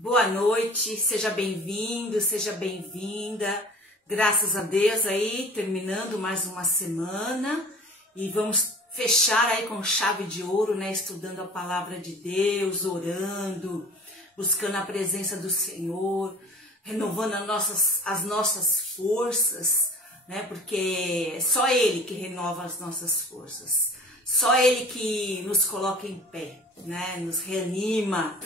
Boa noite, seja bem-vindo, seja bem-vinda. Graças a Deus aí, terminando mais uma semana e vamos fechar aí com chave de ouro, né? Estudando a palavra de Deus, orando, buscando a presença do Senhor, renovando as nossas forças, né? Porque é só Ele que renova as nossas forças, só Ele que nos coloca em pé, né? Nos reanima,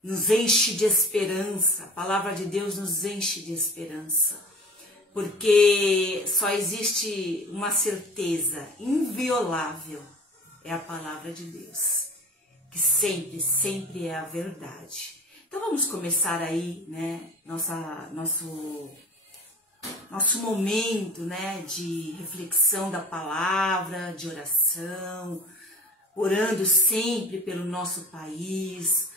nos enche de esperança. A palavra de Deus nos enche de esperança, porque só existe uma certeza inviolável, é a palavra de Deus, que sempre, sempre é a verdade. Então vamos começar aí, né, nosso momento, né, de reflexão da palavra, de oração, orando sempre pelo nosso país,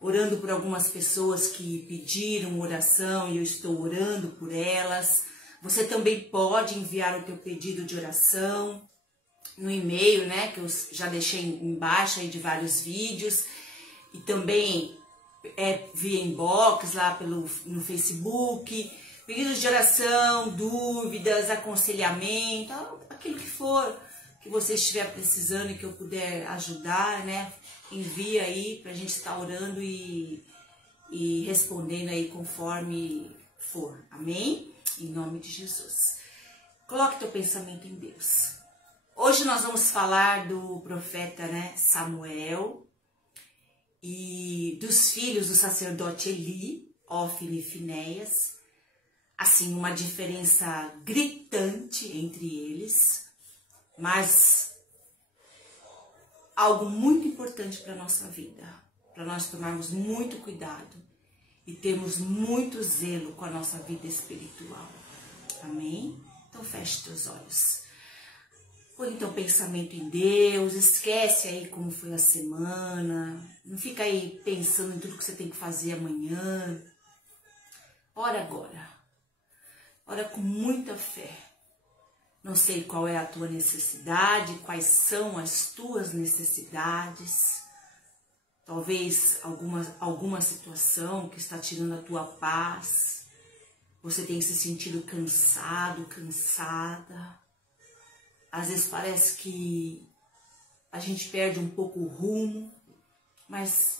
orando por algumas pessoas que pediram oração e eu estou orando por elas. Você também pode enviar o teu pedido de oração no e-mail, né, que eu já deixei embaixo aí de vários vídeos, e também via inbox lá no Facebook, pedidos de oração, dúvidas, aconselhamento, aquilo que for que você estiver precisando e que eu puder ajudar, né, envia aí pra gente estar orando e respondendo aí conforme for, amém? Em nome de Jesus. Coloque teu pensamento em Deus. Hoje nós vamos falar do profeta, né, Samuel, e dos filhos do sacerdote Eli, Hófni e Finéias. Assim, uma diferença gritante entre eles, mas algo muito importante para a nossa vida, para nós tomarmos muito cuidado e termos muito zelo com a nossa vida espiritual. Amém? Então feche teus olhos. Põe então pensamento em Deus, esquece aí como foi a semana, não fica aí pensando em tudo que você tem que fazer amanhã. Ora agora, ora com muita fé. Não sei qual é a tua necessidade, quais são as tuas necessidades. Talvez alguma situação que está tirando a tua paz. Você tem se sentido cansado, cansada. Às vezes parece que a gente perde um pouco o rumo, mas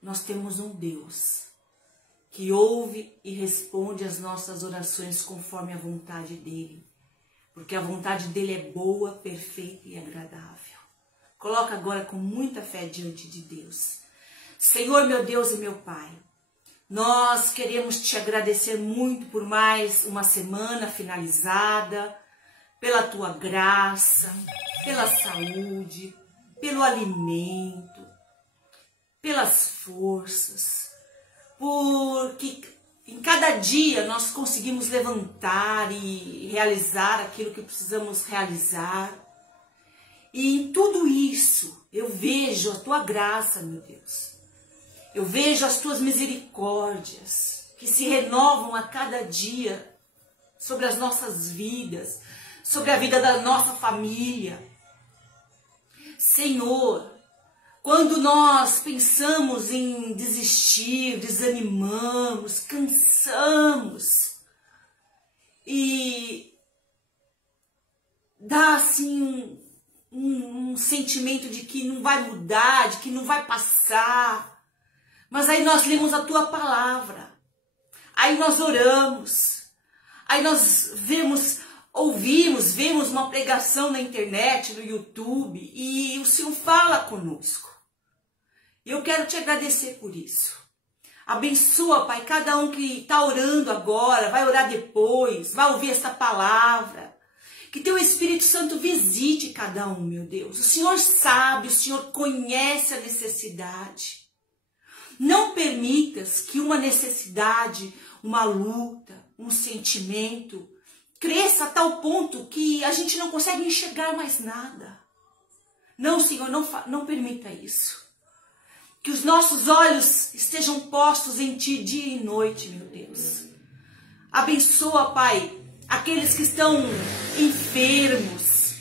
nós temos um Deus que ouve e responde as nossas orações conforme a vontade dEle. Porque a vontade dEle é boa, perfeita e agradável. Coloca agora com muita fé diante de Deus. Senhor, meu Deus e meu Pai, nós queremos te agradecer muito por mais uma semana finalizada, pela tua graça, pela saúde, pelo alimento, pelas forças, porque em cada dia nós conseguimos levantar e realizar aquilo que precisamos realizar. E em tudo isso eu vejo a tua graça, meu Deus. Eu vejo as tuas misericórdias que se renovam a cada dia sobre as nossas vidas, sobre a vida da nossa família. Senhor, quando nós pensamos em desistir, desanimamos, cansamos e dá assim um sentimento de que não vai mudar, de que não vai passar. Mas aí nós lemos a tua palavra, aí nós oramos, aí nós vemos uma pregação na internet, no YouTube, e o Senhor fala conosco. E eu quero te agradecer por isso. Abençoa, Pai, cada um que está orando agora, vai orar depois, vai ouvir esta palavra. Que teu Espírito Santo visite cada um, meu Deus. O Senhor sabe, o Senhor conhece a necessidade. Não permitas que uma necessidade, uma luta, um sentimento cresça a tal ponto que a gente não consegue enxergar mais nada. Não, Senhor, não permita isso. Que os nossos olhos estejam postos em Ti dia e noite, meu Deus. Abençoa, Pai, aqueles que estão enfermos,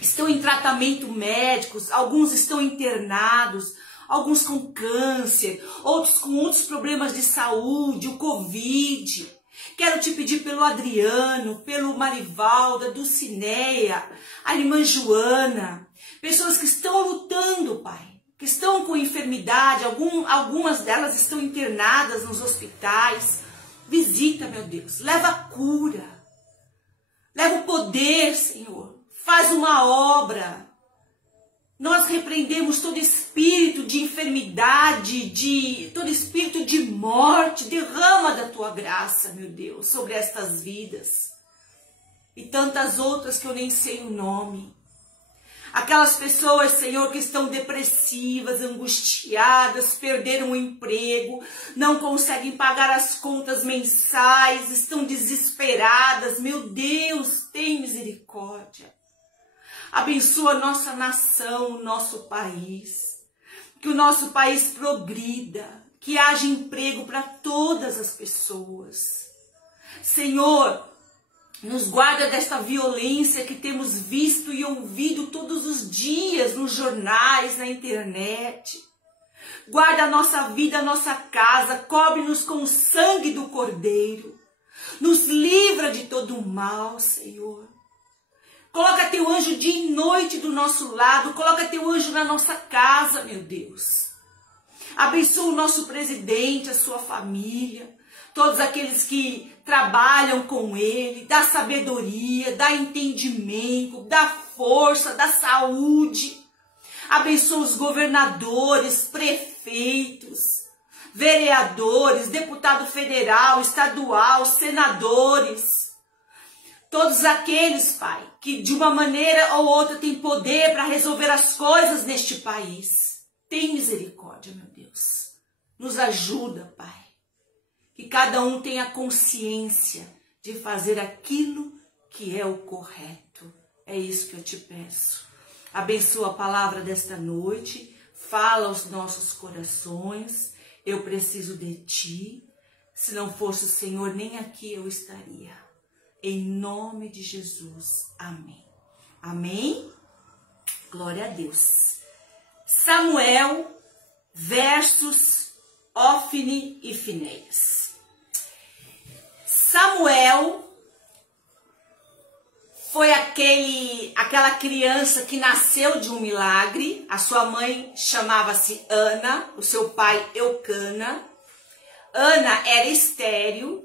estão em tratamento médico, alguns estão internados, alguns com câncer, outros com outros problemas de saúde, o Covid. Quero te pedir pelo Adriano, pelo Marivalda, Dulcineia, a irmã Joana, pessoas que estão lutando, Pai, que estão com enfermidade, algumas delas estão internadas nos hospitais. Visita, meu Deus, leva a cura, leva o poder, Senhor, faz uma obra. Nós repreendemos todo espírito de enfermidade, todo espírito de morte. Derrama da tua graça, meu Deus, sobre estas vidas. E tantas outras que eu nem sei o nome. Aquelas pessoas, Senhor, que estão depressivas, angustiadas, perderam o emprego, não conseguem pagar as contas mensais, estão desesperadas. Meu Deus, tem misericórdia. Abençoa a nossa nação, o nosso país. Que o nosso país progrida, que haja emprego para todas as pessoas. Senhor, nos guarda desta violência que temos visto e ouvido todos os dias nos jornais, na internet. Guarda a nossa vida, a nossa casa, cobre-nos com o sangue do Cordeiro. Nos livra de todo o mal, Senhor. Coloca teu anjo dia e noite do nosso lado, coloca teu anjo na nossa casa, meu Deus. Abençoa o nosso presidente, a sua família, todos aqueles que trabalham com ele, dá sabedoria, dá entendimento, dá força, dá saúde. Abençoa os governadores, prefeitos, vereadores, deputado federal, estadual, senadores. Todos aqueles, Pai, que de uma maneira ou outra têm poder para resolver as coisas neste país. Tem misericórdia, meu Deus. Nos ajuda, Pai. Que cada um tenha consciência de fazer aquilo que é o correto. É isso que eu te peço. Abençoa a palavra desta noite. Fala aos nossos corações. Eu preciso de Ti. Se não fosse o Senhor, nem aqui eu estaria. Em nome de Jesus. Amém. Amém? Glória a Deus. Samuel versus Ofni e Finéias. Samuel foi aquela criança que nasceu de um milagre. A sua mãe chamava-se Ana, o seu pai Eucana. Ana era estéril.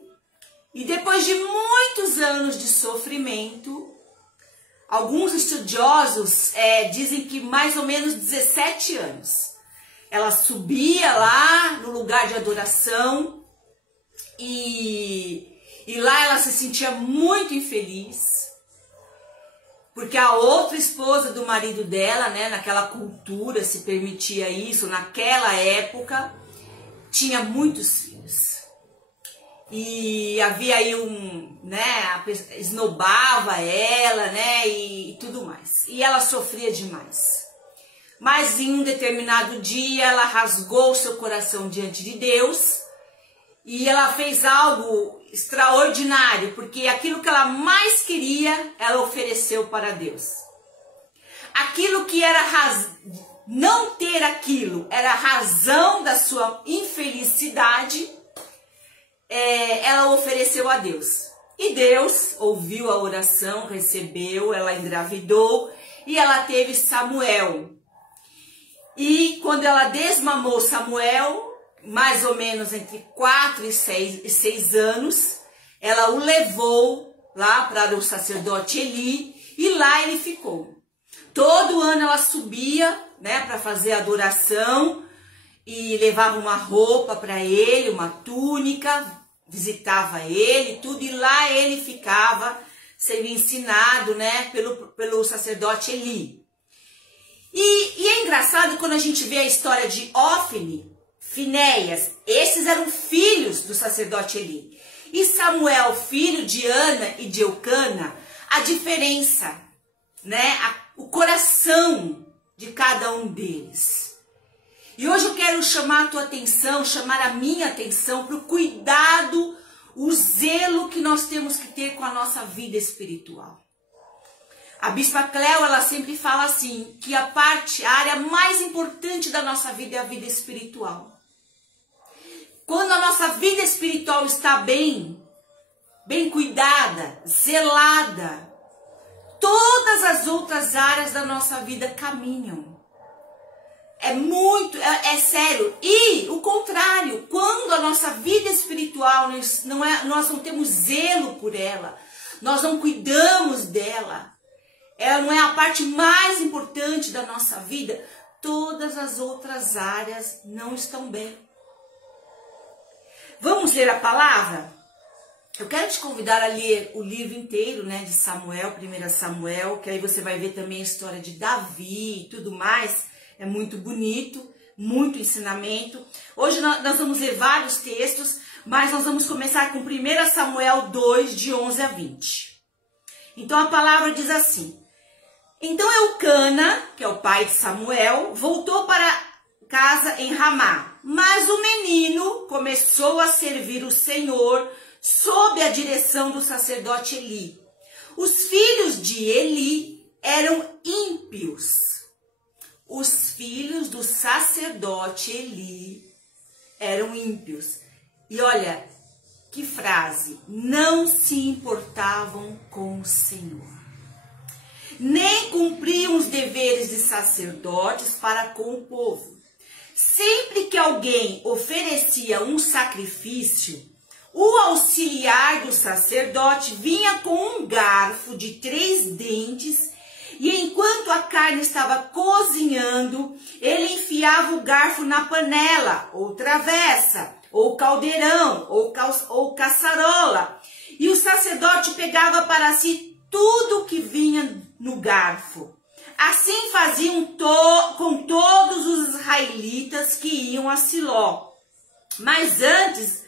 E depois de muitos anos de sofrimento, alguns estudiosos dizem que mais ou menos 17 anos, ela subia lá no lugar de adoração e lá ela se sentia muito infeliz, porque a outra esposa do marido dela, né, naquela cultura se permitia isso, naquela época, tinha muitos filhos. E havia aí esnobava ela, né, e tudo mais. E ela sofria demais. Mas em um determinado dia ela rasgou seu coração diante de Deus e ela fez algo extraordinário, porque aquilo que ela mais queria, ela ofereceu para Deus. Aquilo que era não ter aquilo, era a razão da sua infelicidade, ela ofereceu a Deus. E Deus ouviu a oração, recebeu, ela engravidou e ela teve Samuel. E quando ela desmamou Samuel, mais ou menos entre 4 e 6 anos, ela o levou lá para o sacerdote Eli e lá ele ficou. Todo ano ela subia, né, para fazer adoração e levava uma roupa para ele, uma túnica, visitava ele, tudo, e lá ele ficava sendo ensinado, né, pelo sacerdote Eli. E é engraçado quando a gente vê a história de Ofni, Finéias, esses eram filhos do sacerdote Eli. E Samuel, filho de Ana e de Eucana, a diferença, né, o coração de cada um deles. E hoje eu quero chamar a tua atenção, chamar a minha atenção para o cuidado, o zelo que nós temos que ter com a nossa vida espiritual. A Bispa Cléo, ela sempre fala assim, que a área mais importante da nossa vida é a vida espiritual. Quando a nossa vida espiritual está bem cuidada, zelada, todas as outras áreas da nossa vida caminham. É sério. E o contrário, quando a nossa vida espiritual nós não temos zelo por ela, nós não cuidamos dela, ela não é a parte mais importante da nossa vida, todas as outras áreas não estão bem. Vamos ler a palavra? Eu quero te convidar a ler o livro inteiro, né, de Samuel, 1 Samuel, que aí você vai ver também a história de Davi e tudo mais. É muito bonito, muito ensinamento. Hoje nós vamos ler vários textos, mas nós vamos começar com 1 Samuel 2, de 11 a 20. Então a palavra diz assim: Então Eucana, que é o pai de Samuel, voltou para casa em Ramá, mas o menino começou a servir o Senhor sob a direção do sacerdote Eli. Os filhos de Eli eram ímpios. Os filhos do sacerdote Eli eram ímpios. E olha, que frase, não se importavam com o Senhor. Nem cumpriam os deveres de sacerdotes para com o povo. Sempre que alguém oferecia um sacrifício, o auxiliar do sacerdote vinha com um garfo de 3 dentes e enquanto a carne estava cozinhando, ele enfiava o garfo na panela, ou travessa, ou caldeirão, ou caçarola. E o sacerdote pegava para si tudo que vinha no garfo. Assim faziam com todos os israelitas que iam a Siló. Mas antes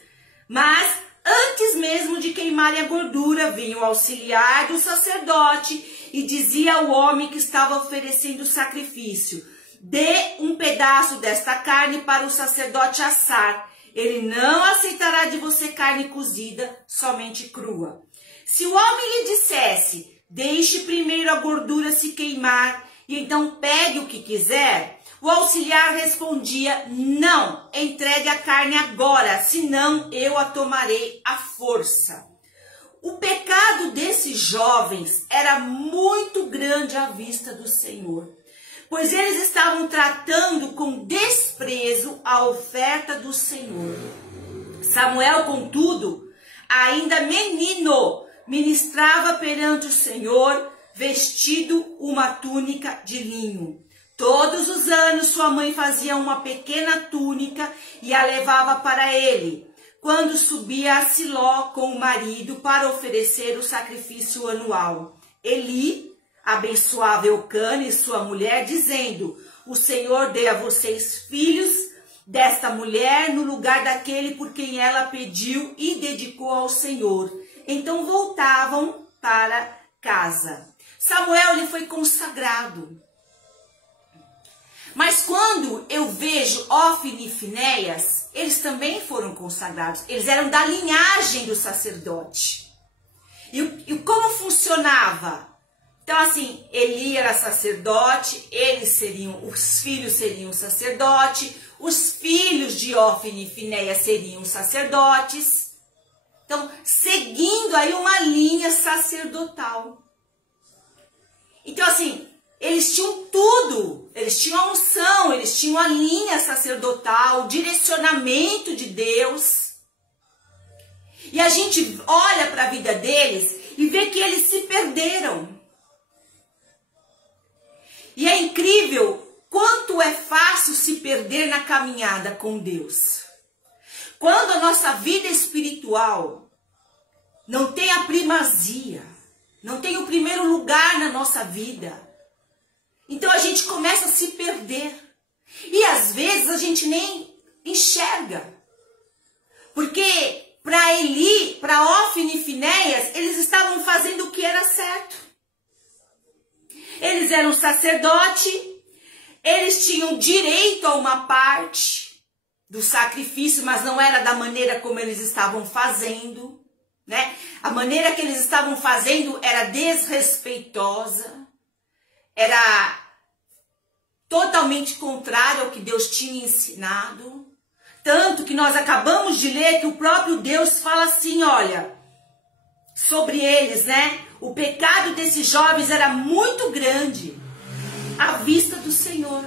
mesmo de queimarem a gordura, vinha o auxiliar do sacerdote e dizia ao homem que estava oferecendo o sacrifício: dê um pedaço desta carne para o sacerdote assar. Ele não aceitará de você carne cozida, somente crua. Se o homem lhe dissesse: deixe primeiro a gordura se queimar e então pegue o que quiser, o auxiliar respondia: não, entregue a carne agora, senão eu a tomarei à força. O pecado desses jovens era muito grande à vista do Senhor, pois eles estavam tratando com desprezo a oferta do Senhor. Samuel, contudo, ainda menino, ministrava perante o Senhor, vestido uma túnica de linho. Todos os anos sua mãe fazia uma pequena túnica e a levava para ele, quando subia a Siló com o marido para oferecer o sacrifício anual. Eli abençoava Eucana e sua mulher, dizendo: o Senhor dê a vocês filhos desta mulher no lugar daquele por quem ela pediu e dedicou ao Senhor. Então voltavam para casa. Samuel lhe foi consagrado. Mas quando eu vejo Ofni e Finéias, eles também foram consagrados. Eles eram da linhagem do sacerdote. E como funcionava? Então assim, Eli era sacerdote, os filhos seriam sacerdote, os filhos de Ofni e Finéias seriam sacerdotes. Então, seguindo aí uma linha sacerdotal. Então assim, eles tinham tudo, eles tinham a unção, eles tinham a linha sacerdotal, o direcionamento de Deus. E a gente olha para a vida deles e vê que eles se perderam. E é incrível quanto é fácil se perder na caminhada com Deus. Quando a nossa vida espiritual não tem a primazia, não tem o primeiro lugar na nossa vida, então a gente começa a se perder. E às vezes a gente nem enxerga. Porque para Eli, para Ofni e Finéias, eles estavam fazendo o que era certo. Eles eram sacerdote, eles tinham direito a uma parte do sacrifício, mas não era da maneira como eles estavam fazendo. né? A maneira que eles estavam fazendo era desrespeitosa, era totalmente contrária ao que Deus tinha ensinado. Tanto que nós acabamos de ler que o próprio Deus fala assim, olha, sobre eles, né? O pecado desses jovens era muito grande à vista do Senhor,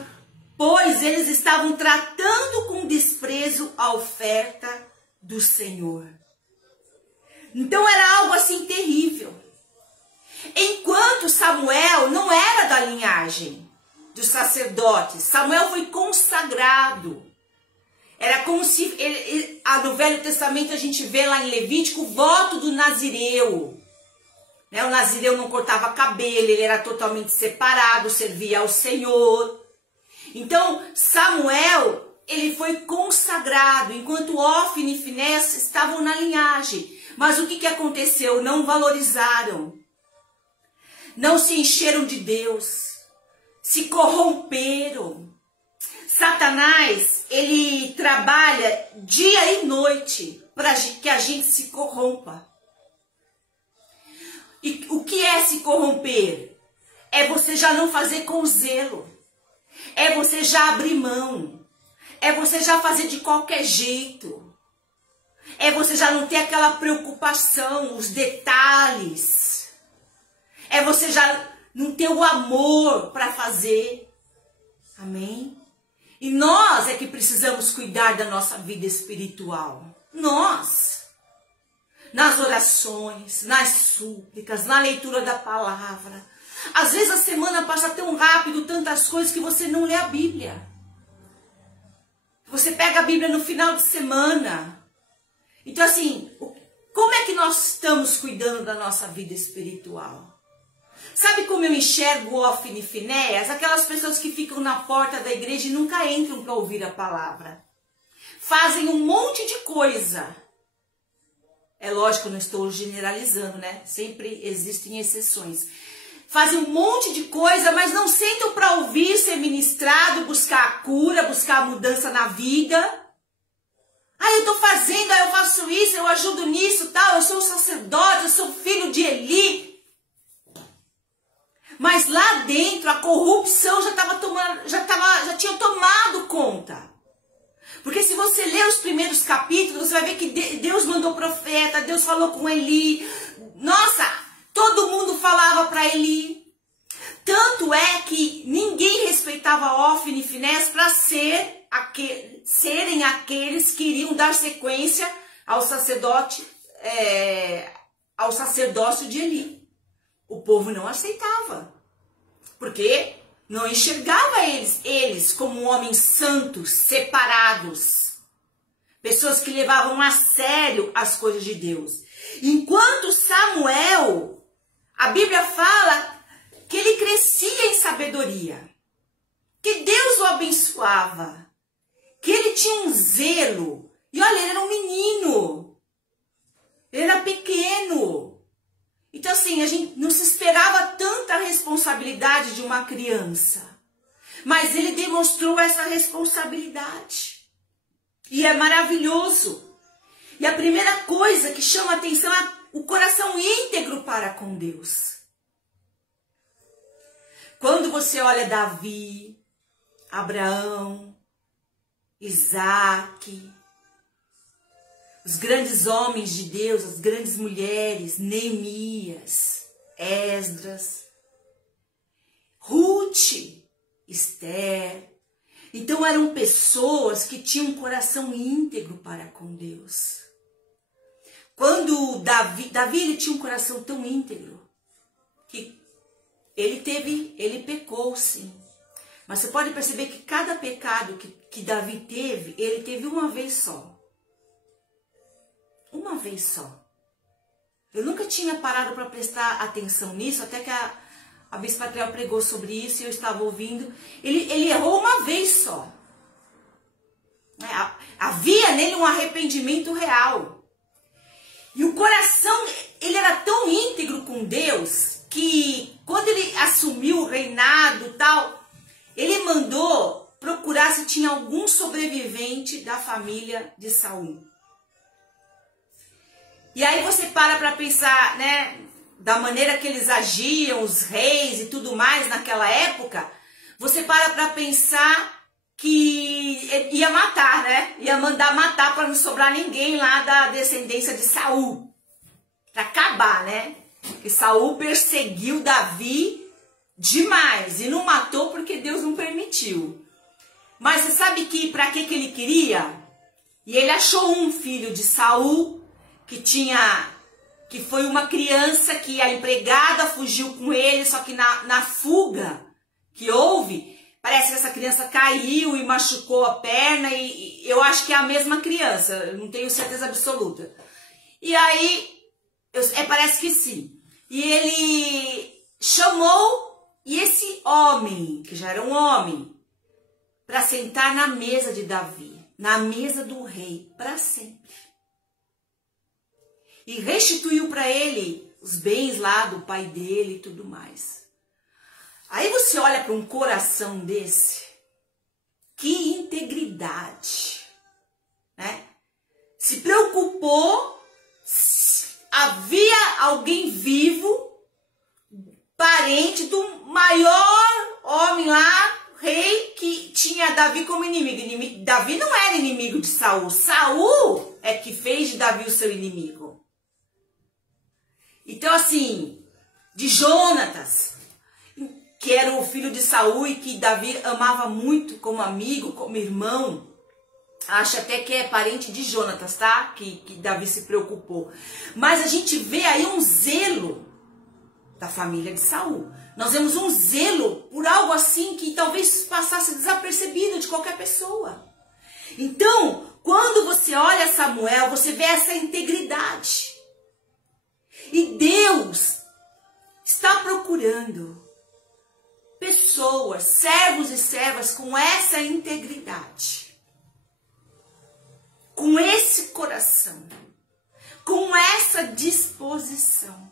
pois eles estavam tratando com desprezo a oferta do Senhor. Então era algo assim terrível. Enquanto Samuel não era da linhagem dos sacerdotes, Samuel foi consagrado. Era como se, no Velho Testamento a gente vê lá em Levítico o voto do nazireu. Né? O nazireu não cortava cabelo, ele era totalmente separado, servia ao Senhor. Então Samuel, ele foi consagrado, enquanto Ofni e Finés estavam na linhagem. Mas o que aconteceu? Não valorizaram, não se encheram de Deus, se corromperam. Satanás, ele trabalha dia e noite para que a gente se corrompa. E o que é se corromper? É você já não fazer com zelo. É você já abrir mão. É você já fazer de qualquer jeito. É você já não ter aquela preocupação, os detalhes. É você já não ter o amor para fazer. Amém? E nós é que precisamos cuidar da nossa vida espiritual. Nós. Nas orações, nas súplicas, na leitura da palavra. Às vezes a semana passa tão rápido, tantas coisas, que você não lê a Bíblia. Você pega a Bíblia no final de semana. Então assim, como é que nós estamos cuidando da nossa vida espiritual? Sabe como eu enxergo Ofni e Finéias? Aquelas pessoas que ficam na porta da igreja e nunca entram para ouvir a palavra. Fazem um monte de coisa. É lógico, eu não estou generalizando, né? Sempre existem exceções. Fazem um monte de coisa, mas não sentam para ouvir, ser ministrado, buscar a cura, buscar a mudança na vida. Ah, eu estou fazendo, eu faço isso, eu ajudo nisso, tal, eu sou sacerdote, eu sou filho de Eli. Mas lá dentro a corrupção já tinha tomado conta. Porque se você ler os primeiros capítulos, você vai ver que Deus mandou profeta, Deus falou com Eli. Nossa, todo mundo falava para Eli. Tanto é que ninguém respeitava Ofni e Finés para serem aqueles que iriam dar sequência ao sacerdócio de Eli. O povo não aceitava, porque não enxergava eles como homens santos, separados, pessoas que levavam a sério as coisas de Deus. Enquanto Samuel, a Bíblia fala que ele crescia em sabedoria, que Deus o abençoava, que ele tinha um zelo. E olha, ele era um menino, ele era pequeno. Então assim, a gente não se esperava tanta responsabilidade de uma criança. Mas ele demonstrou essa responsabilidade. E é maravilhoso. E a primeira coisa que chama a atenção é o coração íntegro para com Deus. Quando você olha Davi, Abraão, Isaac, os grandes homens de Deus, as grandes mulheres, Neemias, Esdras, Ruth, Esther. Então eram pessoas que tinham um coração íntegro para com Deus. Quando Davi ele tinha um coração tão íntegro que ele pecou sim. Mas você pode perceber que cada pecado que Davi teve, ele teve uma vez só. Uma vez só. Eu nunca tinha parado para prestar atenção nisso, até que a Bispa Cléo pregou sobre isso e eu estava ouvindo. Ele errou uma vez só. Havia nele um arrependimento real. E o coração, ele era tão íntegro com Deus, que quando ele assumiu o reinado e tal, ele mandou procurar se tinha algum sobrevivente da família de Saul. E aí você para pensar, né, da maneira que eles agiam, os reis e tudo mais naquela época, você para pensar que ia matar, né? Ia mandar matar para não sobrar ninguém lá da descendência de Saul. Para acabar, né? Porque Saul perseguiu Davi demais e não matou porque Deus não permitiu. Mas você sabe que para que ele queria? E ele achou um filho de Saul que foi uma criança que a empregada fugiu com ele, só que na fuga que houve, parece que essa criança caiu e machucou a perna, e eu acho que é a mesma criança, eu não tenho certeza absoluta. E aí, parece que sim. E ele chamou, e esse homem, que já era um homem, para sentar na mesa de Davi, na mesa do rei, para sempre. E restituiu para ele os bens lá do pai dele e tudo mais. Aí você olha para um coração desse, que integridade, né? Se preocupou, havia alguém vivo, parente do maior homem lá, rei, que tinha Davi como inimigo. Davi não era inimigo de Saul, Saul é que fez de Davi o seu inimigo. Então assim, de Jonatas, que era o filho de Saul e que Davi amava muito como amigo, como irmão. Acho até que é parente de Jonatas, tá? Que Davi se preocupou. Mas a gente vê aí um zelo da família de Saul. Nós vemos um zelo por algo assim que talvez passasse desapercebido de qualquer pessoa. Então, quando você olha Samuel, você vê essa integridade. E Deus está procurando pessoas, servos e servas com essa integridade, com esse coração, com essa disposição,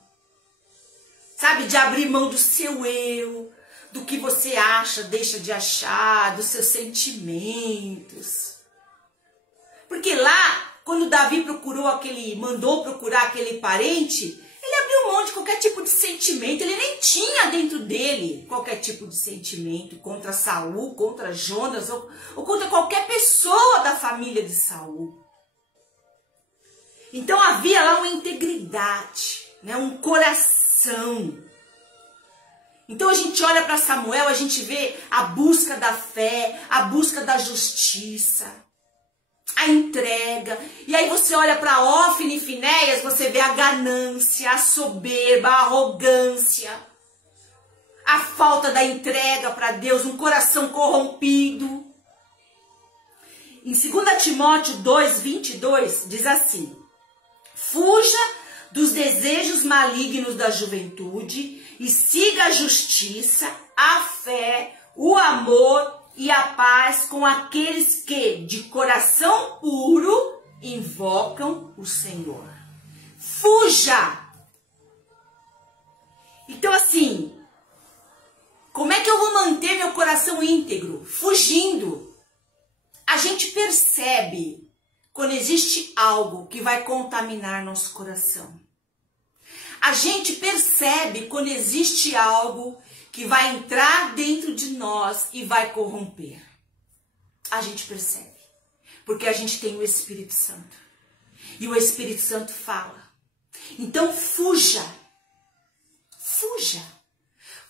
sabe, de abrir mão do seu eu, do que você acha, deixa de achar, dos seus sentimentos. Porque lá, quando Davi mandou procurar aquele parente, ele abriu mão de qualquer tipo de sentimento. Ele nem tinha dentro dele qualquer tipo de sentimento contra Saul, contra Jonas ou contra qualquer pessoa da família de Saul. Então havia lá uma integridade, né? Um coração. Então a gente olha para Samuel, a gente vê a busca da fé, a busca da justiça, a entrega. E aí você olha para Hófni e Finéias, você vê a ganância, a soberba, a arrogância, a falta da entrega para Deus, um coração corrompido. Em 2 Timóteo 2:22 diz assim: fuja dos desejos malignos da juventude e siga a justiça, a fé, o amor e a paz com aqueles que, de coração puro, invocam o Senhor. Fuja! Então assim, como é que eu vou manter meu coração íntegro? Fugindo. A gente percebe quando existe algo que vai contaminar nosso coração. A gente percebe quando existe algo que vai entrar dentro de nós e vai corromper. A gente percebe. Porque a gente tem o Espírito Santo. E o Espírito Santo fala. Então fuja. Fuja.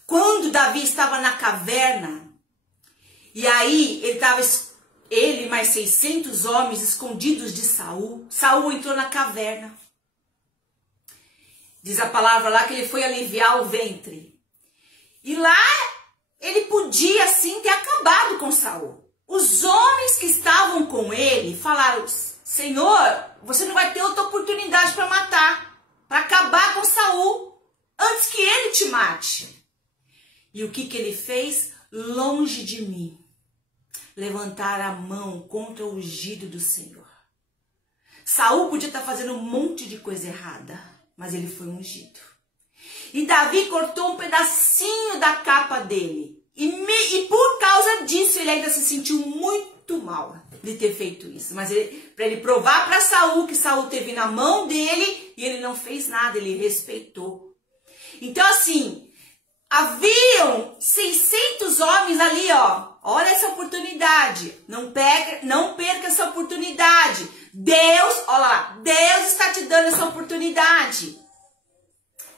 Quando Davi estava na caverna, e aí ele e mais 600 homens escondidos de Saul, Saul entrou na caverna. Diz a palavra lá que ele foi aliviar o ventre. E lá ele podia sim ter acabado com Saul. Os homens que estavam com ele falaram: Senhor, você não vai ter outra oportunidade para matar, para acabar com Saul, antes que ele te mate. E o que ele fez? Longe de mim, levantar a mão contra o ungido do Senhor. Saul podia estar fazendo um monte de coisa errada, mas ele foi ungido. E Davi cortou um pedacinho da capa dele. E por causa disso ele ainda se sentiu muito muito mal de ter feito isso. Mas para ele provar para Saul que Saul teve na mão dele e ele não fez nada, ele respeitou. Então assim, haviam 600 homens ali, ó. Olha essa oportunidade. Não perca essa oportunidade. Deus, olha lá, Deus está te dando essa oportunidade.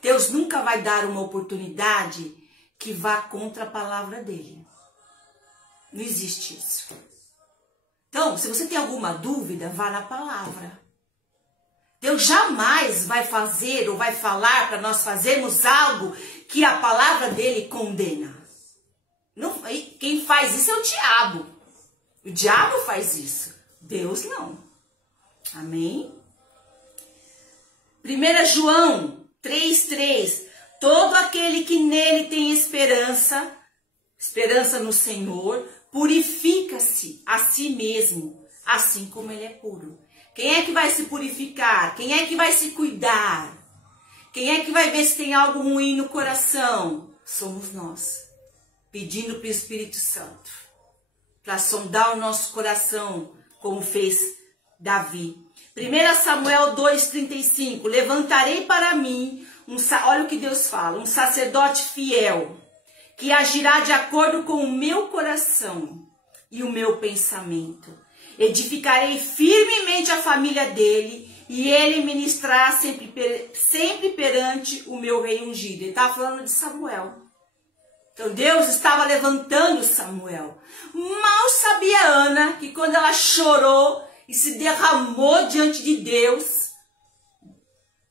Deus nunca vai dar uma oportunidade que vá contra a palavra dele. Não existe isso. Então, se você tem alguma dúvida, vá na palavra. Deus jamais vai fazer ou vai falar para nós fazermos algo que a palavra dele condena. Não, quem faz isso é o diabo. O diabo faz isso. Deus não. Amém? 1 João 3,3. Todo aquele que nele tem esperança no Senhor, purifica-se a si mesmo, assim como ele é puro. Quem é que vai se purificar? Quem é que vai se cuidar? Quem é que vai ver se tem algo ruim no coração? Somos nós, pedindo para o Espírito Santo, para sondar o nosso coração, como fez Davi. 1 Samuel 2,35. Levantarei para mim, olha o que Deus fala, um sacerdote fiel, que agirá de acordo com o meu coração e o meu pensamento. Edificarei firmemente a família dele, e ele ministrará sempre perante o meu rei ungido. Ele está falando de Samuel. Então Deus estava levantando Samuel. Mal sabia Ana que quando ela chorou e se derramou diante de Deus,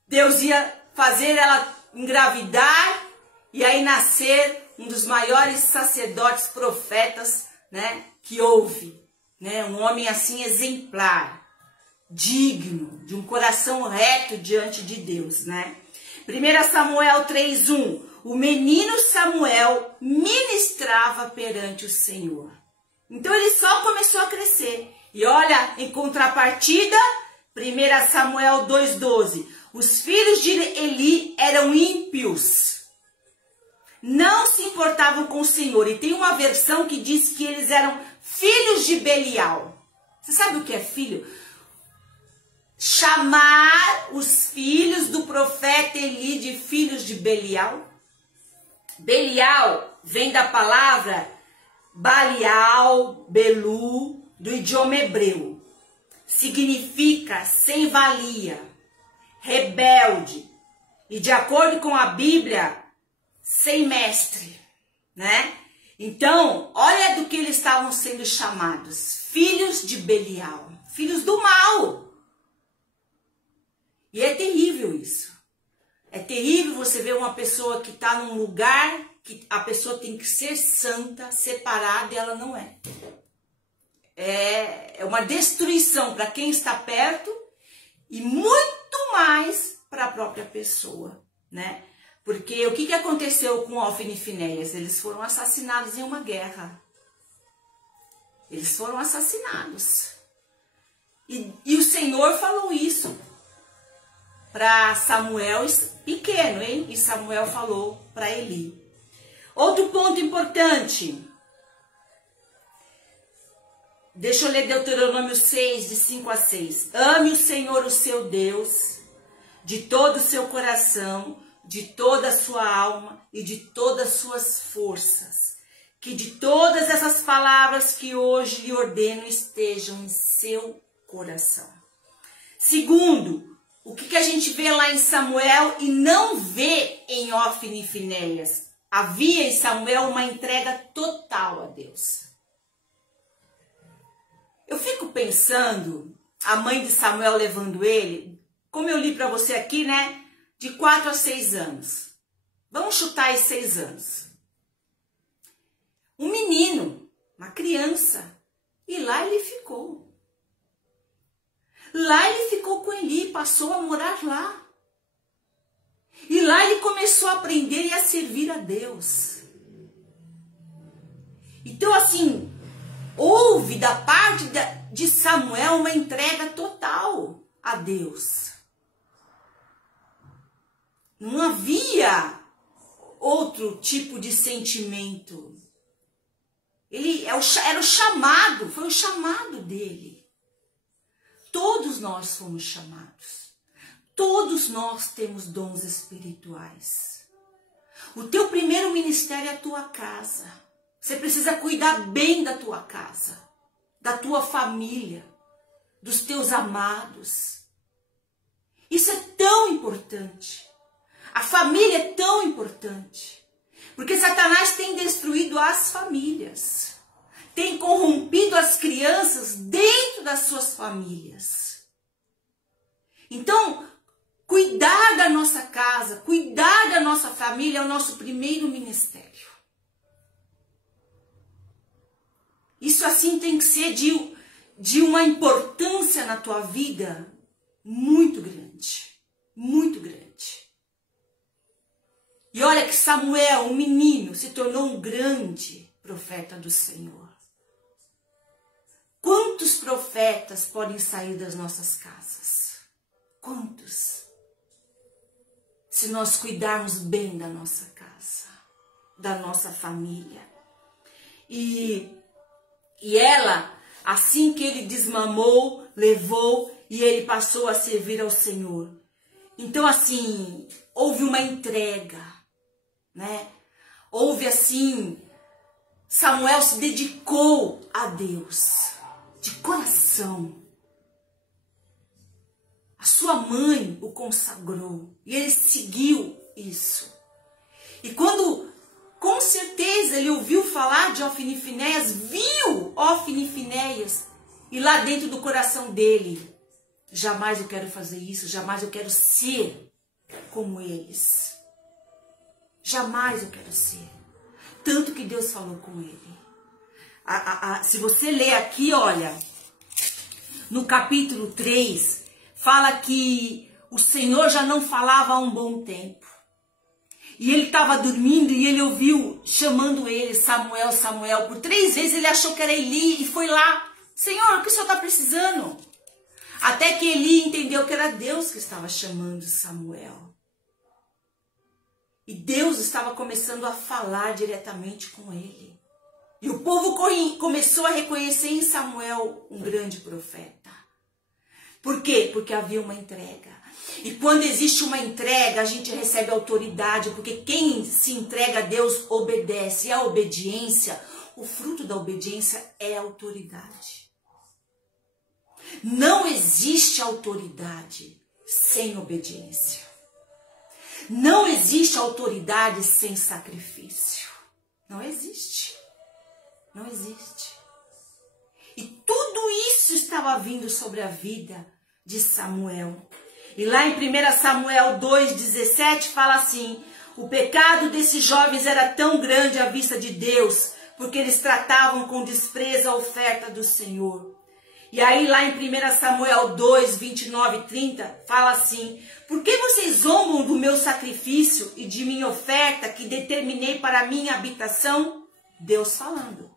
Deus ia fazer ela engravidar e aí nascer um dos maiores sacerdotes, profetas, né, que houve, né, um homem assim exemplar, digno, de um coração reto diante de Deus, né? 1 Samuel 3,1. O menino Samuel ministrava perante o Senhor. Então ele só começou a crescer. E olha, em contrapartida, 1 Samuel 2,12. Os filhos de Eli eram ímpios, não se importavam com o Senhor. E tem uma versão que diz que eles eram filhos de Belial. Você sabe o que é filho? Chamar os filhos do profeta Eli de filhos de Belial. Belial vem da palavra Balial, Belu, do idioma hebreu. Significa sem valia, rebelde e, de acordo com a Bíblia, sem mestre, né? Então, olha do que eles estavam sendo chamados, filhos de Belial, filhos do mal. E é terrível isso. É terrível você ver uma pessoa que está num lugar que a pessoa tem que ser santa, separada, e ela não é. É uma destruição para quem está perto e muito mais para a própria pessoa, né? Porque o que aconteceu com Ofni e Finéias? Eles foram assassinados em uma guerra. Eles foram assassinados. E o Senhor falou isso para Samuel pequeno, hein? E Samuel falou para Eli. Outro ponto importante. Deixa eu ler Deuteronômio 6, de 5 a 6. Ame o Senhor, o seu Deus, de todo o seu coração, de toda a sua alma e de todas as suas forças. Que de todas essas palavras que hoje lhe ordeno estejam em seu coração. Segundo, o que a gente vê lá em Samuel e não vê em Ofni e Finéias? Havia em Samuel uma entrega total a Deus. Eu fico pensando, a mãe de Samuel levando ele, como eu li para você aqui, né? De 4 a 6 anos. Vamos chutar aí 6 anos. Um menino, uma criança, e lá ele ficou. Lá ele ficou com Eli, passou a morar lá. E lá ele começou a aprender e a servir a Deus. Então, assim, houve da parte de Samuel uma entrega total a Deus. Não havia outro tipo de sentimento. Era o chamado, foi o chamado dele. Todos nós fomos chamados. Todos nós temos dons espirituais. O teu primeiro ministério é a tua casa. Você precisa cuidar bem da tua casa, da tua família, dos teus amados. Isso é tão importante. A família é tão importante. Porque Satanás tem destruído as famílias. Tem corrompido as crianças dentro das suas famílias. Então, cuidar da nossa casa, cuidar da nossa família é o nosso primeiro ministério. Isso assim tem que ser de uma importância na tua vida muito grande. Muito grande. E olha que Samuel, um menino, se tornou um grande profeta do Senhor. Quantos profetas podem sair das nossas casas? Quantos? Se nós cuidarmos bem da nossa casa, da nossa família. E ela, assim que ele desmamou, levou e ele passou a servir ao Senhor. Então assim, houve uma entrega, né? Houve assim, Samuel se dedicou a Deus, de coração. A sua mãe o consagrou e ele seguiu isso. E quando, com certeza, ele ouviu falar de Ofni e Finéias, viu Ofni e Finéias, e lá dentro do coração dele, jamais eu quero fazer isso, jamais eu quero ser como eles. Jamais eu quero ser. Tanto que Deus falou com ele. Se você ler aqui, olha, no capítulo 3, fala que o Senhor já não falava há um bom tempo. E ele estava dormindo e ele ouviu chamando ele, Samuel, Samuel. Por 3 vezes ele achou que era Eli e foi lá. Senhor, o que o senhor está precisando? Até que Eli entendeu que era Deus que estava chamando Samuel. E Deus estava começando a falar diretamente com ele. E o povo começou a reconhecer em Samuel um grande profeta. Por quê? Porque havia uma entrega. E quando existe uma entrega, a gente recebe autoridade, porque quem se entrega a Deus obedece. E a obediência, o fruto da obediência é a autoridade. Não existe autoridade sem obediência. Não existe autoridade sem sacrifício. Não existe. Não existe. E tudo isso estava vindo sobre a vida de Samuel. E lá em 1 Samuel 2,17 fala assim: o pecado desses jovens era tão grande à vista de Deus, porque eles tratavam com desprezo a oferta do Senhor. E aí lá em 1 Samuel 2, 29 e 30, fala assim: por que vocês zombam do meu sacrifício e de minha oferta que determinei para a minha habitação? Deus falando.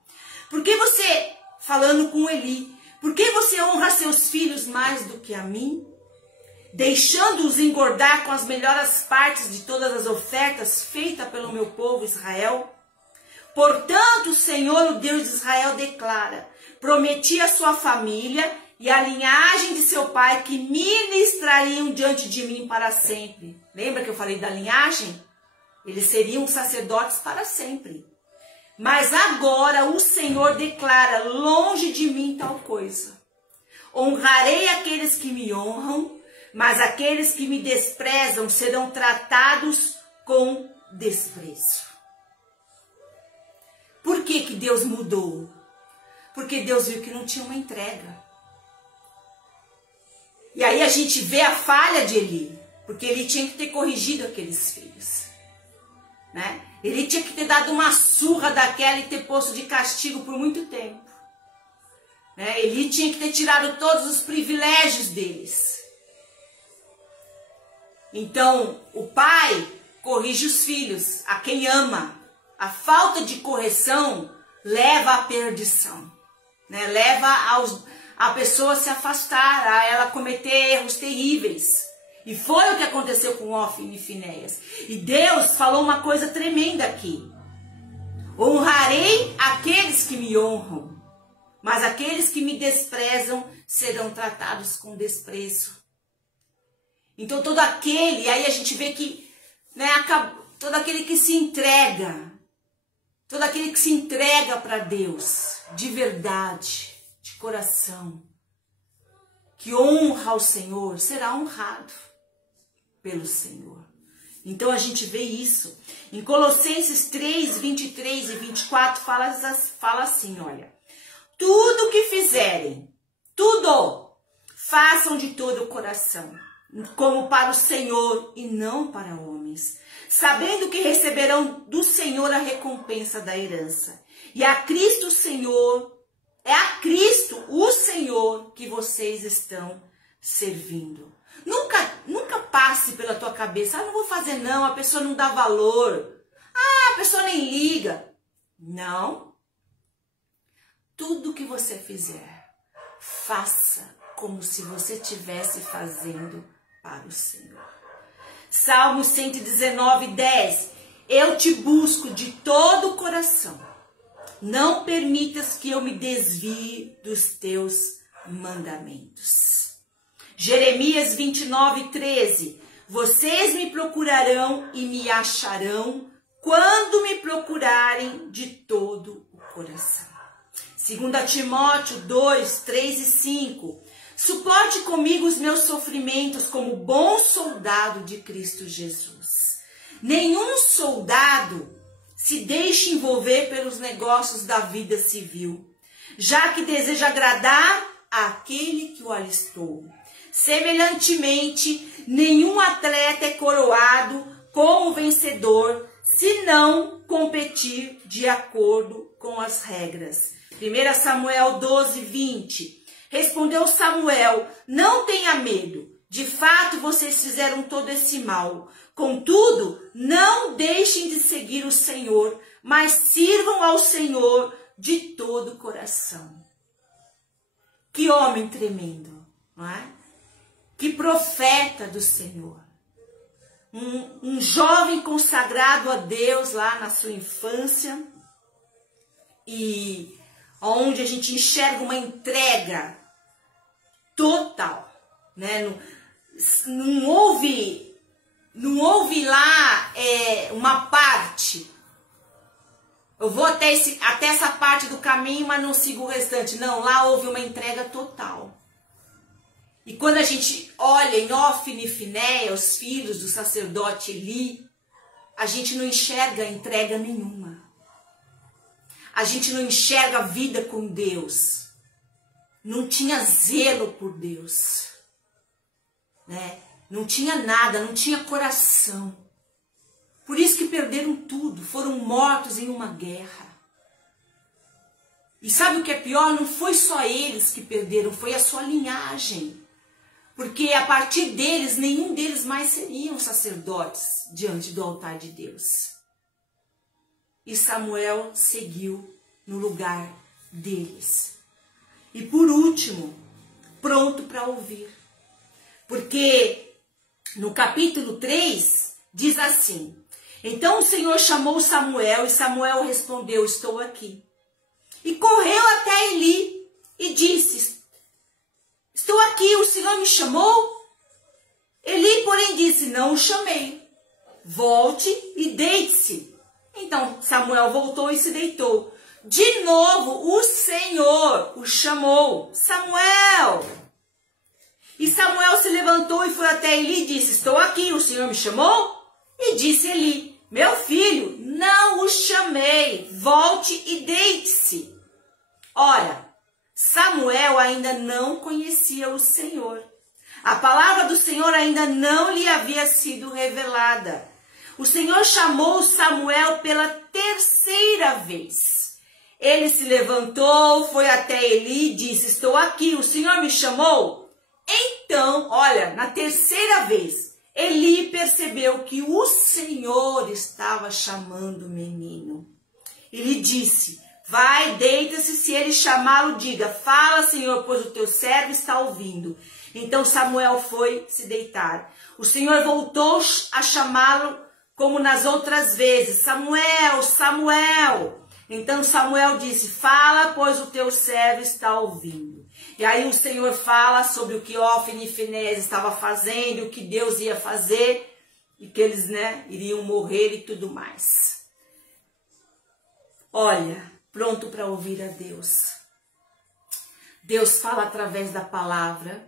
Por que você, falando com Eli, por que você honra seus filhos mais do que a mim? Deixando-os engordar com as melhores partes de todas as ofertas feitas pelo meu povo Israel? Portanto, o Senhor, o Deus de Israel, declara: prometi à sua família e à linhagem de seu pai que ministrariam diante de mim para sempre. Lembra que eu falei da linhagem? Eles seriam sacerdotes para sempre. Mas agora o Senhor declara: longe de mim tal coisa. Honrarei aqueles que me honram, mas aqueles que me desprezam serão tratados com desprezo. Por que que Deus mudou? Porque Deus viu que não tinha uma entrega. E aí a gente vê a falha de Eli, porque ele tinha que ter corrigido aqueles filhos, né? Ele tinha que ter dado uma surra daquela e ter posto de castigo por muito tempo, né? Eli tinha que ter tirado todos os privilégios deles. Então, o pai corrige os filhos, a quem ama. A falta de correção leva à perdição, né? Leva a pessoa a se afastar, a ela cometer erros terríveis. E foi o que aconteceu com Ofni e Finéias. E Deus falou uma coisa tremenda aqui. Honrarei aqueles que me honram, mas aqueles que me desprezam serão tratados com desprezo. Então todo aquele, aí a gente vê que, né, todo aquele que se entrega, todo aquele que se entrega para Deus, de verdade, de coração, que honra ao Senhor, será honrado pelo Senhor. Então a gente vê isso. Em Colossenses 3, 23 e 24 fala assim, olha. Tudo que fizerem, tudo, façam de todo o coração, como para o Senhor e não para homens, sabendo que receberão do Senhor a recompensa da herança. E a Cristo o Senhor, é a Cristo o Senhor que vocês estão servindo. Nunca passe pela tua cabeça, não vou fazer não, a pessoa não dá valor, a pessoa nem liga. Não. Tudo que você fizer, faça como se você estivesse fazendo para o Senhor. Salmo 119, 10. Eu te busco de todo o coração. Não permitas que eu me desvie dos teus mandamentos. Jeremias 29, 13. Vocês me procurarão e me acharão quando me procurarem de todo o coração. 2 Timóteo 2, 3 e 5. Suporte comigo os meus sofrimentos como bom soldado de Cristo Jesus. Nenhum soldado se deixe envolver pelos negócios da vida civil, já que deseja agradar àquele que o alistou. Semelhantemente, nenhum atleta é coroado como vencedor se não competir de acordo com as regras. 1 Samuel 12, 20. Respondeu Samuel, não tenha medo, de fato vocês fizeram todo esse mal. Contudo, não deixem de seguir o Senhor, mas sirvam ao Senhor de todo o coração. Que homem tremendo, não é? Que profeta do Senhor. Um jovem consagrado a Deus lá na sua infância, e onde a gente enxerga uma entrega total, né? Não houve lá uma parte. Eu vou até essa parte do caminho, mas não sigo o restante. Não, lá houve uma entrega total. E quando a gente olha em Ofni e Finéia, os filhos do sacerdote Eli, a gente não enxerga entrega nenhuma. A gente não enxerga a vida com Deus. Não tinha zelo por Deus, né? Não tinha nada, não tinha coração. Por isso que perderam tudo, foram mortos em uma guerra. E sabe o que é pior? Não foi só eles que perderam, foi a sua linhagem. Porque a partir deles, nenhum deles mais seriam sacerdotes diante do altar de Deus. E Samuel seguiu no lugar deles. E por último, pronto para ouvir. Porque no capítulo 3 diz assim: então o Senhor chamou Samuel e Samuel respondeu, estou aqui. E correu até Eli e disse, estou aqui, o Senhor me chamou? Eli, porém, disse, não o chamei. Volte e deite-se. Então Samuel voltou e se deitou. De novo o Senhor o chamou, Samuel. E Samuel se levantou e foi até Eli e disse, estou aqui, o Senhor me chamou? E disse Eli, meu filho, não o chamei, volte e deite-se. Ora, Samuel ainda não conhecia o Senhor. A palavra do Senhor ainda não lhe havia sido revelada. O Senhor chamou Samuel pela terceira vez. Ele se levantou, foi até Eli e disse, estou aqui, o Senhor me chamou? Então, olha, na terceira vez, Eli percebeu que o Senhor estava chamando o menino. Ele disse, vai, deita-se, se ele chamá-lo, diga, fala, Senhor, pois o teu servo está ouvindo. Então Samuel foi se deitar. O Senhor voltou a chamá-lo como nas outras vezes, Samuel, Samuel. Então Samuel disse, fala, pois o teu servo está ouvindo. E aí o Senhor fala sobre o que Hófni e Finéias estavam fazendo, o que Deus ia fazer, e que eles, né, iriam morrer e tudo mais. Olha, pronto para ouvir a Deus. Deus fala através da palavra,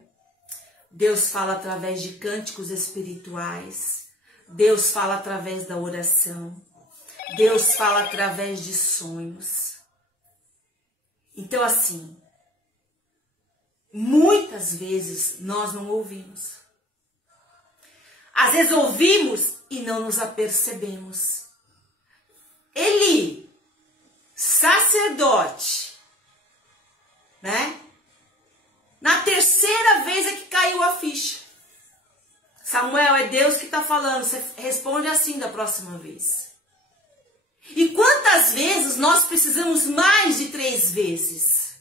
Deus fala através de cânticos espirituais, Deus fala através da oração, Deus fala através de sonhos. Então, assim, muitas vezes nós não ouvimos. Às vezes ouvimos e não nos apercebemos. Eli, sacerdote, né? Na terceira vez é que caiu a ficha. Samuel, é Deus que está falando, você responde assim da próxima vez. E quantas vezes nós precisamos mais de 3 vezes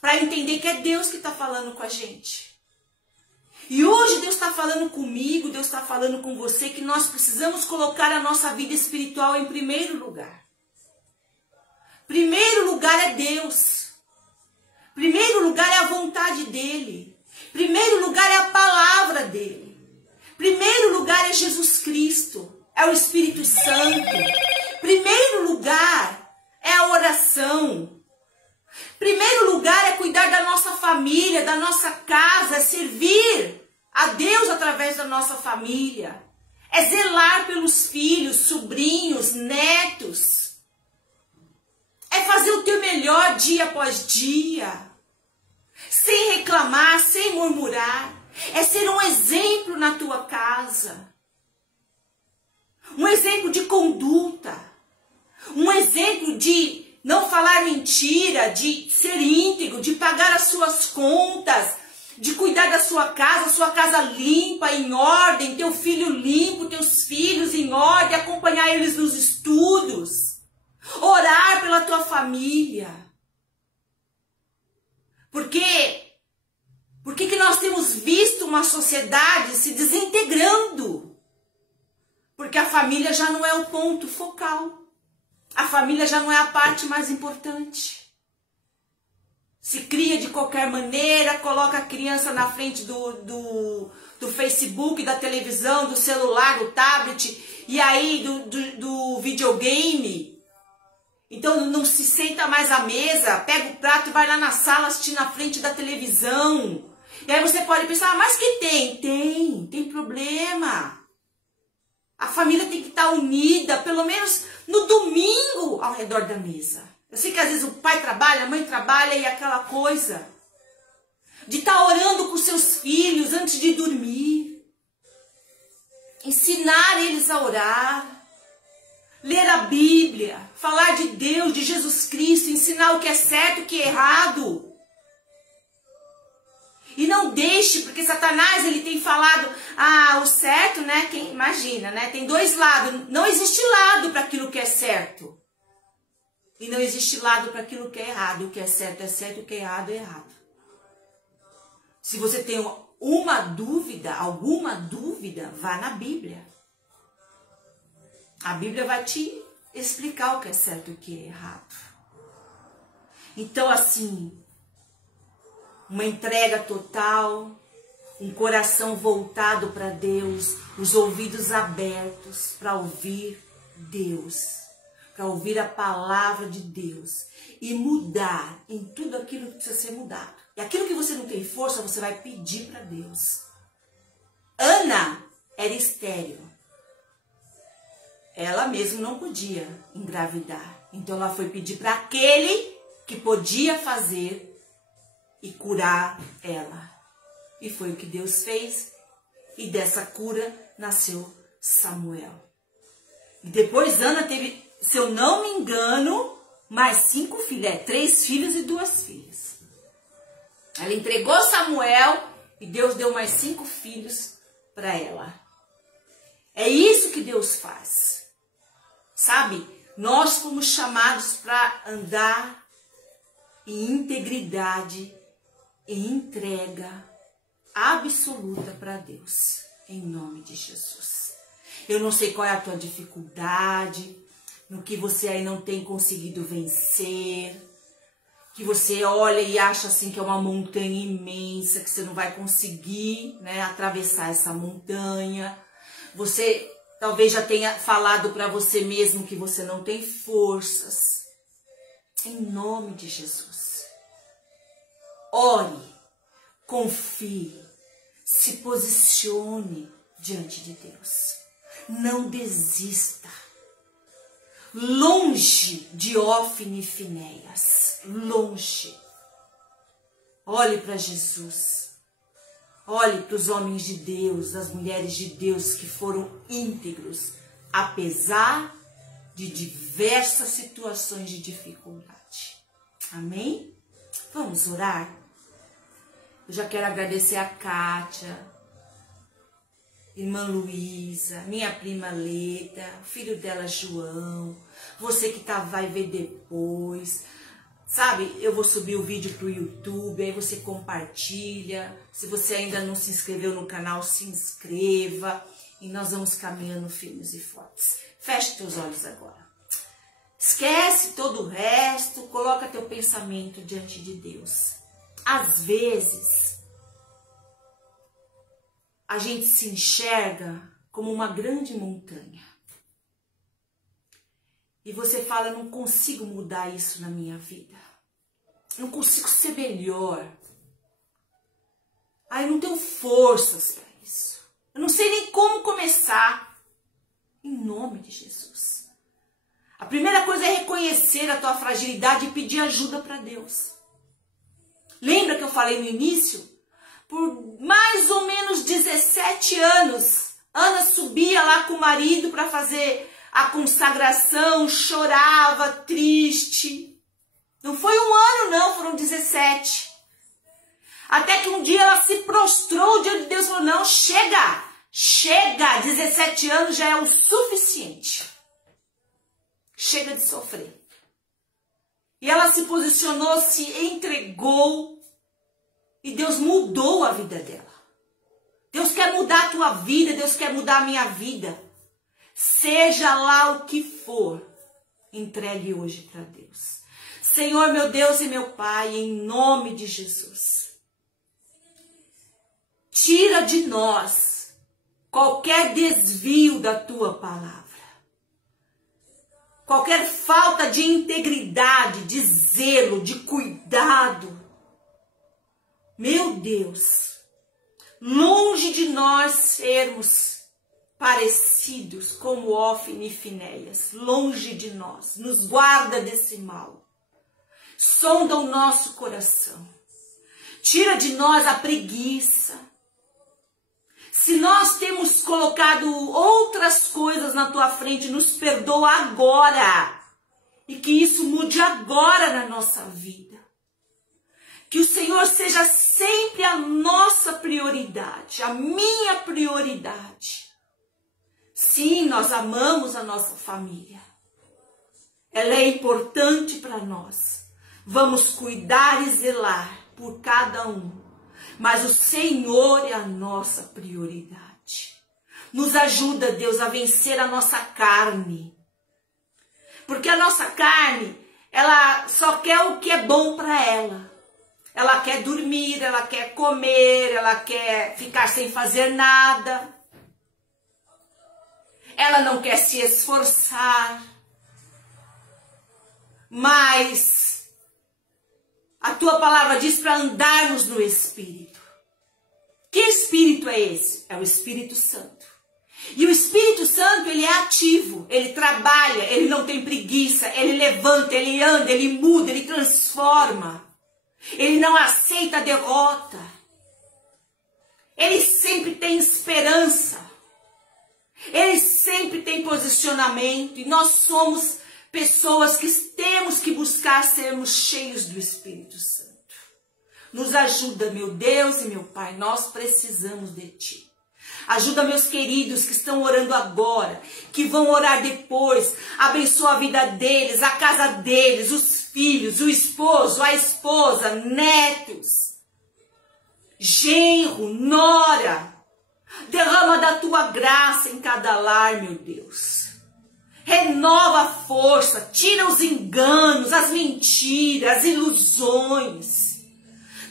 para entender que é Deus que está falando com a gente? E hoje Deus está falando comigo, Deus está falando com você, que nós precisamos colocar a nossa vida espiritual em primeiro lugar. Primeiro lugar é Deus. Primeiro lugar é a vontade dele. Primeiro lugar é a palavra dele. Primeiro lugar é Jesus Cristo. É o Espírito Santo. Primeiro lugar é a oração. Primeiro lugar é cuidar da nossa família, da nossa casa, é servir a Deus através da nossa família. É zelar pelos filhos, sobrinhos, netos. É fazer o teu melhor dia após dia. Sem reclamar, sem murmurar. É ser um exemplo na tua casa. Um exemplo de conduta. Um exemplo de não falar mentira, de ser íntegro, de pagar as suas contas, de cuidar da sua casa limpa, em ordem, teu filho limpo, teus filhos em ordem, acompanhar eles nos estudos, orar pela tua família. Por quê? Por que nós temos visto uma sociedade se desintegrando? Porque a família já não é o ponto focal. A família já não é a parte mais importante. Se cria de qualquer maneira, coloca a criança na frente do Facebook, da televisão, do celular, do tablet, e aí do videogame. Então não se senta mais à mesa, pega o prato e vai lá na sala assistir na frente da televisão. E aí você pode pensar, mas que tem? Tem problema. A família tem que estar unida, pelo menos no domingo, ao redor da mesa. Eu sei que às vezes o pai trabalha, a mãe trabalha e aquela coisa de estar orando com seus filhos antes de dormir. Ensinar eles a orar. Ler a Bíblia. Falar de Deus, de Jesus Cristo. Ensinar o que é certo e o que é errado. E não deixe, porque Satanás ele tem falado, o certo, né? Imagina, né? Tem 2 lados. Não existe lado para aquilo que é certo. E não existe lado para aquilo que é errado. O que é certo, o que é errado, é errado. Se você tem alguma dúvida, vá na Bíblia. A Bíblia vai te explicar o que é certo e o que é errado. Então, assim, uma entrega total, um coração voltado para Deus, os ouvidos abertos para ouvir Deus, para ouvir a palavra de Deus e mudar em tudo aquilo que precisa ser mudado. E aquilo que você não tem força, você vai pedir para Deus. Ana era estéril. Ela mesma não podia engravidar. Então ela foi pedir para aquele que podia fazer e curar ela. E foi o que Deus fez. E dessa cura nasceu Samuel. E depois Ana teve, se eu não me engano, mais 5 filhos. 3 filhos e 2 filhas. Ela entregou Samuel e Deus deu mais 5 filhos para ela. É isso que Deus faz. Sabe? Nós fomos chamados para andar em integridade e entrega absoluta para Deus, em nome de Jesus. Eu não sei qual é a tua dificuldade, no que você aí não tem conseguido vencer, que você olha e acha assim que é uma montanha imensa, que você não vai conseguir, né, atravessar essa montanha. Você talvez já tenha falado para você mesmo que você não tem forças. Em nome de Jesus, ore, confie, se posicione diante de Deus. Não desista. Longe de Ófine e Finéias, longe. Olhe para Jesus. Olhe para os homens de Deus, as mulheres de Deus que foram íntegros, apesar de diversas situações de dificuldade. Amém? Vamos orar? Eu já quero agradecer a Kátia, irmã Luísa, minha prima Leda, o filho dela João, você que vai ver depois. Sabe, eu vou subir o vídeo para o YouTube, aí você compartilha. Se você ainda não se inscreveu no canal, se inscreva. E nós vamos caminhando firmes e fortes. Feche teus olhos agora. Esquece todo o resto, coloca teu pensamento diante de Deus. Às vezes, a gente se enxerga como uma grande montanha. E você fala, eu não consigo mudar isso na minha vida. Eu não consigo ser melhor. Eu não tenho forças para isso. Eu não sei nem como começar. Em nome de Jesus. A primeira coisa é reconhecer a tua fragilidade e pedir ajuda para Deus. Lembra que eu falei no início? Por mais ou menos 17 anos, Ana subia lá com o marido para fazer a consagração, chorava, triste. Não foi um ano não, foram 17. Até que um dia ela se prostrou diante de Deus e falou, não, chega, 17 anos já é o suficiente. Chega de sofrer. E ela se posicionou, se entregou e Deus mudou a vida dela. Deus quer mudar a tua vida, Deus quer mudar a minha vida. Seja lá o que for, entregue hoje para Deus. Senhor, meu Deus e meu Pai, em nome de Jesus, tira de nós qualquer desvio da tua palavra, qualquer falta de integridade, de zelo, de cuidado. Meu Deus, longe de nós sermos parecidos como Ófine e Finéias, longe de nós, nos guarda desse mal, sonda o nosso coração, tira de nós a preguiça. Se nós temos colocado outras coisas na tua frente, nos perdoa agora, e que isso mude agora na nossa vida. Que o Senhor seja sempre a nossa prioridade, a minha prioridade. Sim, nós amamos a nossa família. Ela é importante para nós. Vamos cuidar e zelar por cada um. Mas o Senhor é a nossa prioridade. Nos ajuda, Deus, a vencer a nossa carne. Porque a nossa carne, ela só quer o que é bom para ela. Ela quer dormir, ela quer comer, ela quer ficar sem fazer nada. Ela não quer se esforçar. Mas a tua palavra diz para andarmos no Espírito. Que Espírito é esse? É o Espírito Santo. E o Espírito Santo, ele é ativo, ele trabalha, ele não tem preguiça, ele levanta, ele anda, ele muda, ele transforma. Ele não aceita a derrota. Ele sempre tem esperança. Ele sempre tem posicionamento. E nós somos pessoas que temos que buscar sermos cheios do Espírito Santo. Nos ajuda, meu Deus e meu Pai. Nós precisamos de Ti. Ajuda meus queridos que estão orando agora, que vão orar depois. Abençoa a vida deles, a casa deles, os filhos, o esposo, a esposa, netos, genro, nora. Derrama da tua graça em cada lar, meu Deus. renova a força, tira os enganos, as mentiras, as ilusões.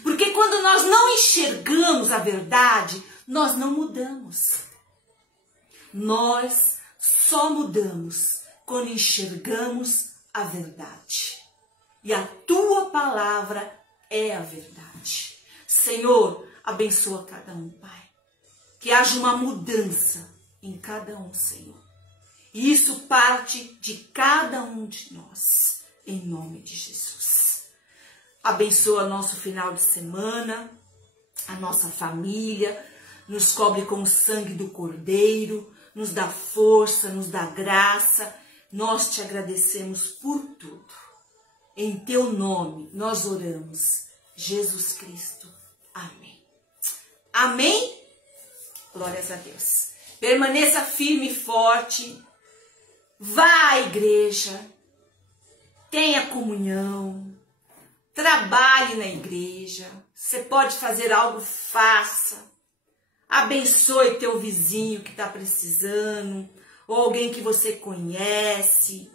Porque quando nós não enxergamos a verdade, nós não mudamos. Nós só mudamos quando enxergamos a verdade. E a tua palavra é a verdade. Senhor, abençoa cada um, Pai. Que haja uma mudança em cada um, Senhor. E isso parte de cada um de nós, em nome de Jesus. Abençoa nosso final de semana, a nossa família, nos cobre com o sangue do Cordeiro, nos dá força, nos dá graça. Nós te agradecemos por tudo. Em teu nome nós oramos, Jesus Cristo. Amém. Amém? Glórias a Deus. Permaneça firme e forte. Vá à igreja. Tenha comunhão. Trabalhe na igreja. Você pode fazer algo, faça. Abençoe teu vizinho que está precisando. Ou alguém que você conhece.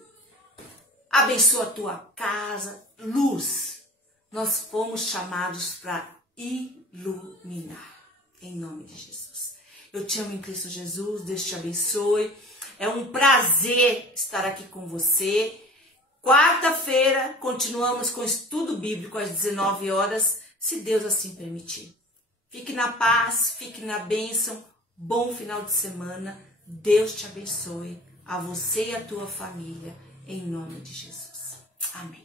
Abençoa a tua casa. Luz. Nós fomos chamados para iluminar. Em nome de Jesus. Eu te amo em Cristo Jesus. Deus te abençoe. É um prazer estar aqui com você. Quarta-feira continuamos com o estudo bíblico às 19 horas, se Deus assim permitir. Fique na paz, fique na bênção. Bom final de semana. Deus te abençoe. A você e a tua família. Em nome de Jesus. Amém.